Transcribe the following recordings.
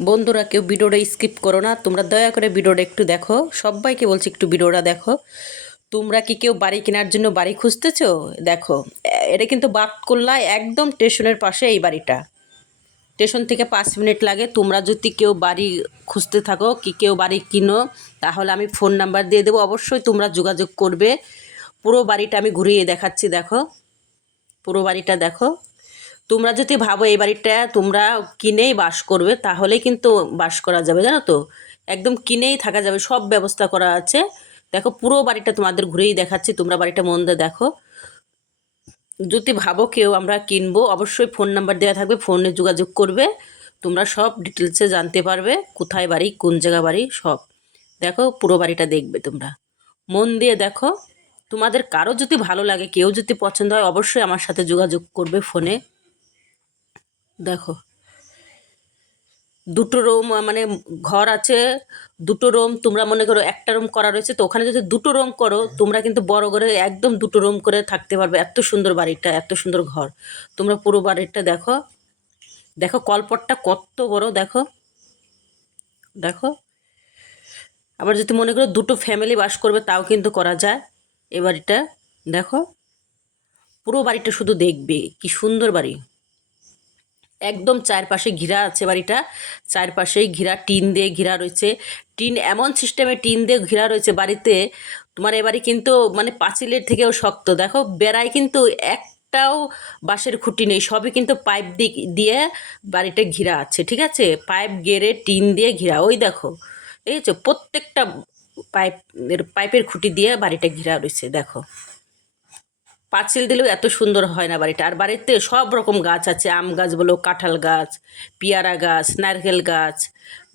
বন্ধুরা, কেউ ভিডিওটা স্কিপ করো না, তোমরা দয়া করে ভিডিওটা একটু দেখো। সবাইকে বলছি একটু ভিডিওটা দেখো। তোমরা কি কেউ বাড়ি কেনার জন্য বাড়ি খুঁজতেছো? দেখো, এটা কিন্তু বাতকুল্লা, একদম স্টেশনের পাশে এই বাড়িটা। স্টেশন থেকে 5 মিনিট লাগে। তোমরা যদি কেউ বাড়ি খুঁজতে থাকো, কি কেউ বাড়ি কিনো, তাহলে আমি ফোন নাম্বার দিয়ে দেবো, অবশ্যই তোমরা যোগাযোগ করবে। পুরো বাড়িটা আমি ঘুরিয়ে দেখাচ্ছি, দেখো পুরো বাড়িটা দেখো। তোমরা যদি ভাবো এই বাড়িটা তোমরা কিনেই বাস করবে, তাহলে কিন্তু বাস করা যাবে, জানো তো। একদম কিনেই থাকা যাবে, সব ব্যবস্থা করা আছে। দেখো পুরো বাড়িটা তোমাদের ঘুরেই দেখাচ্ছি, তোমরা বাড়িটা মন দিয়ে দেখো। যদি ভাবো কেউ আমরা কিনবো, অবশ্যই ফোন নাম্বার দেওয়া থাকবে, ফোনে যোগাযোগ করবে। তোমরা সব ডিটেলসে জানতে পারবে, কোথায় বাড়ি, কোন জায়গা বাড়ি, সব। দেখো পুরো বাড়িটা দেখবে তোমরা, মন দিয়ে দেখো। তোমাদের কারো যদি ভালো লাগে, কেউ যদি পছন্দ হয়, অবশ্যই আমার সাথে যোগাযোগ করবে ফোনে। দেখো, দুটো রুম, মানে ঘর আছে। দুটো রুম, তোমরা মনে করো একটা রুম করা রয়েছে, তো ওখানে যদি দুটো রুম করো, তোমরা কিন্তু বড় করে একদম দুটো রুম করে থাকতে পারবে। এত সুন্দর বাড়িটা, এত সুন্দর ঘর। তোমরা পুরো বাড়িটা দেখো। দেখো কলপটটা কত বড়, দেখো দেখো। আবার যদি মনে করো দুটো ফ্যামিলি বাস করবে, তাও কিন্তু করা যায়। এই বাড়িটা দেখো, পুরো বাড়িটা শুধু দেখবে, কি সুন্দর বাড়ি। একদম চারপাশে ঘেরা আছে বাড়িটা, চারপাশেই ঘেরা, টিন দিয়ে ঘেরা রয়েছে। টিন এমন সিস্টেমে টিন দিয়ে ঘেরা রয়েছে বাড়িতে। তোমার এ বাড়ি কিন্তু মানে পাঁচিলের থেকেও শক্ত। দেখো বেড়ায় কিন্তু একটাও বাঁশের খুঁটি নেই, সবই কিন্তু পাইপ দিয়ে বাড়িটা ঘেরা আছে, ঠিক আছে। পাইপ গেড়ে টিন দিয়ে ঘেরা, ওই দেখো, এই যে প্রত্যেকটা পাইপের খুঁটি দিয়ে বাড়িটা ঘেরা রয়েছে, দেখো। পাঁচিল দিলেও এত সুন্দর হয় না বাড়িটা। আর বাড়িতে সব রকম গাছ আছে, আম গাছ বলো, কাঁঠাল গাছ, পেয়ারা গাছ, নারকেল গাছ।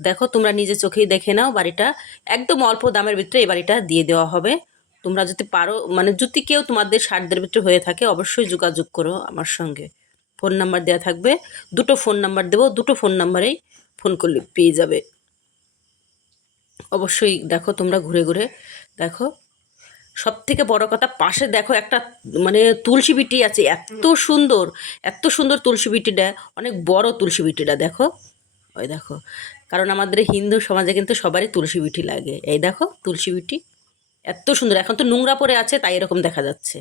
দেখো তোমরা নিজে চোখেই দেখে নাও বাড়িটা। একদম অল্প দামের ভিতরে এই বাড়িটা দিয়ে দেওয়া হবে। তোমরা যদি পারো, মানে যদি কেউ তোমাদের সাধ্যের ভিতরে হয়ে থাকে, অবশ্যই যোগাযোগ করো আমার সঙ্গে। ফোন নাম্বার দেওয়া থাকবে, দুটো ফোন নাম্বার দেবো, দুটো ফোন নাম্বারেই ফোন করলে পেয়ে যাবে। অবশ্যই দেখো তোমরা ঘুরে ঘুরে দেখো। সব থেকে বড় কথা, পাশে দেখো একটা মানে তুলসী বিটি আছে, এত সুন্দর, এত সুন্দর তুলসী বিটিটা। অনেক বড় তুলসী বিটিটা, দেখো ওই দেখো। কারণ আমাদের হিন্দু সমাজে কিন্তু সবারই তুলসী বিটি লাগে। এই দেখো তুলসী বিটি এত সুন্দর। এখন তো নোংরা পড়ে আছে, তাই এরকম দেখা যাচ্ছে।